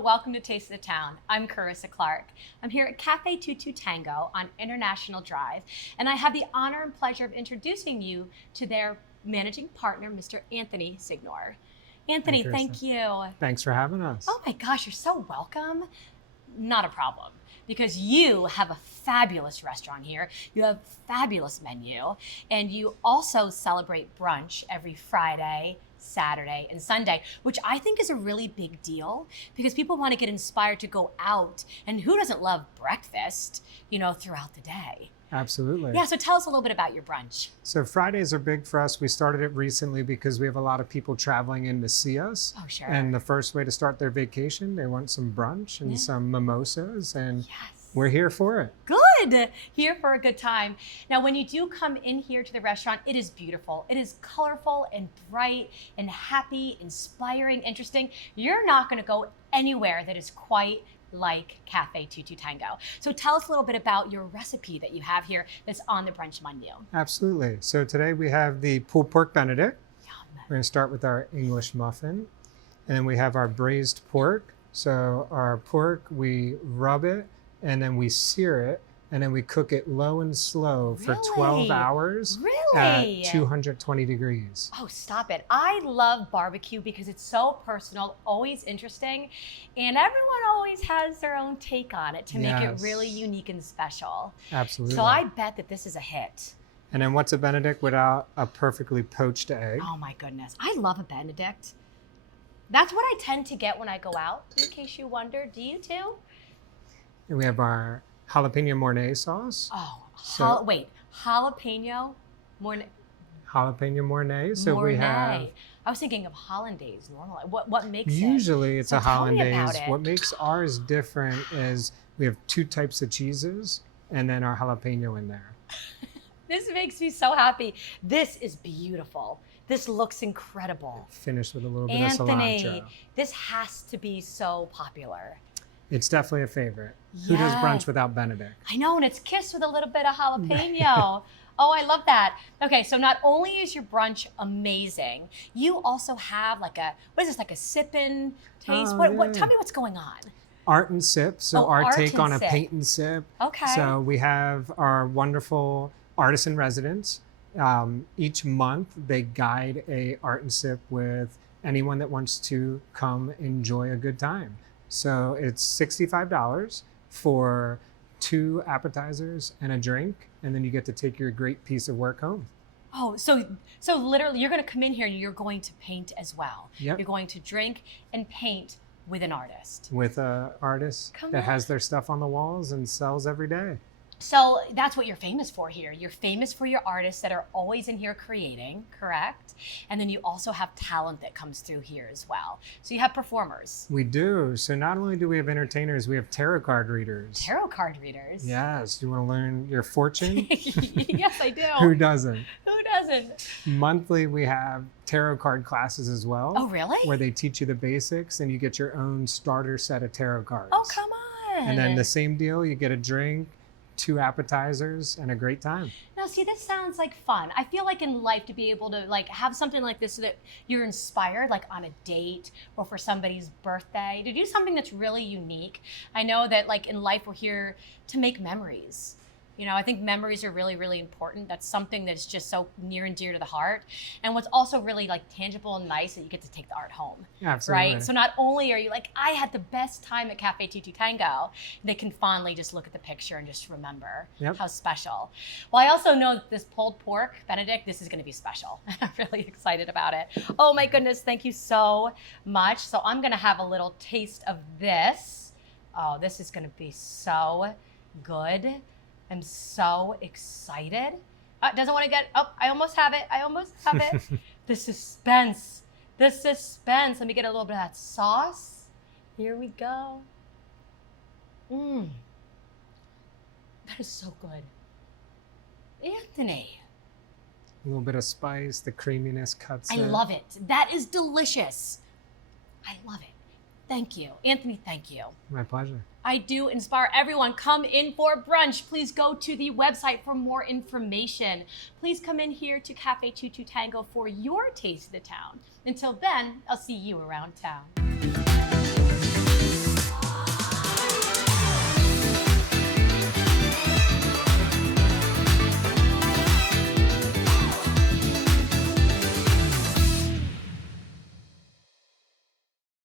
everyone. Welcome to Taste of the Town. I'm Carissa Clark. I'm here at Cafe 22 Tango on International Drive, and I have the honor and pleasure of introducing you to their managing partner, Mr. Anthony Signor. Anthony, thank you. Thanks for having us. Oh my gosh, you're so welcome. Not a problem, because you have a fabulous restaurant here. You have a fabulous menu, and you also celebrate brunch every Friday, Saturday, and Sunday, which I think is a really big deal because people want to get inspired to go out, and who doesn't love breakfast, throughout the day? Absolutely. Yeah, so tell us a little bit about your brunch. So Fridays are big for us. We started it recently because we have a lot of people traveling in to see us. Oh, sure. And the first way to start their vacation, they want some brunch and some mimosas, and we're here for it. Good. Here for a good time. Now, when you do come in here to the restaurant, it is beautiful. It is colorful and bright and happy, inspiring, interesting. You're not going to go anywhere that is quite like Cafe 22 Tango. So tell us a little bit about your recipe that you have here that's on the brunch menu. Absolutely. So today we have the pulled pork Benedict. Yum. We're going to start with our English muffin. And then we have our braised pork. So our pork, we rub it and then we sear it. And then we cook it low and slow for 12 hours at 220 degrees. Oh, stop it. I love barbecue because it's so personal, always interesting, and everyone always has their own take on it to make it really unique and special. Absolutely. So I bet that this is a hit. And then what's a Benedict without a perfectly poached egg? Oh my goodness. I love a Benedict. That's what I tend to get when I go out, in case you wonder. Do you too? And we have our jalapeno mornay sauce. Oh, jalapeno mornay. Jalapeno mornay. So we have. I was thinking of hollandaise normally. What makes it? Usually it's a hollandaise. It. What makes ours different is we have two types of cheeses and then our jalapeno in there. This makes me so happy. This is beautiful. This looks incredible. Finished with a little bit of cilantro. Anthony, this has to be so popular. It's definitely a favorite. Yes. Who does brunch without Benedict? I know, and it's kissed with a little bit of jalapeno. Oh, I love that. Okay, so not only is your brunch amazing, you also have like a sip-in taste? Tell me what's going on. Art and sip. So our take on a paint and sip. Okay. So we have our wonderful artisan residents. Each month they guide a art and sip with anyone that wants to come enjoy a good time. So it's $65 for 2 appetizers and a drink, and then you get to take your great piece of work home. Oh, so literally you're going to come in here and you're going to paint as well. Yep. You're going to drink and paint with an artist. With an artist that has their stuff on the walls and sells every day. So that's what you're famous for here. You're famous for your artists that are always in here creating, correct? And then you also have talent that comes through here as well. So you have performers. We do. So not only do we have entertainers, we have tarot card readers. Tarot card readers? Yes. Do you want to learn your fortune? Yes, I do. Who doesn't? Who doesn't? Monthly, we have tarot card classes as well. Oh, really? Where they teach you the basics and you get your own starter set of tarot cards. Oh, come on. And then the same deal, you get a drink, 2 appetizers, and a great time. Now, see, this sounds like fun. I feel like in life to be able to have something like this so that you're inspired, like on a date or for somebody's birthday, to do something that's really unique. I know that in life we're here to make memories. I think memories are really, really important. That's something that's just so near and dear to the heart. And what's also really tangible and nice that you get to take the art home. Absolutely. Right? So not only are you I had the best time at Cafe 22 Tango, they can fondly just look at the picture and just remember how special. Well, I also know that this pulled pork, Benedict, this is going to be special. I'm really excited about it. Oh my goodness, thank you so much. So I'm going to have a little taste of this. Oh, this is going to be so good. I'm so excited. Doesn't want to get, I almost have it. The suspense. Let me get a little bit of that sauce. Here we go. That is so good. Anthony. A little bit of spice, the creaminess cuts it. I love it. That is delicious. I love it. Thank you. Anthony, thank you. My pleasure. I do inspire everyone. Come in for brunch. Please go to the website for more information. Please come in here to Cafe 22 Tango for your taste of the town. Until then, I'll see you around town.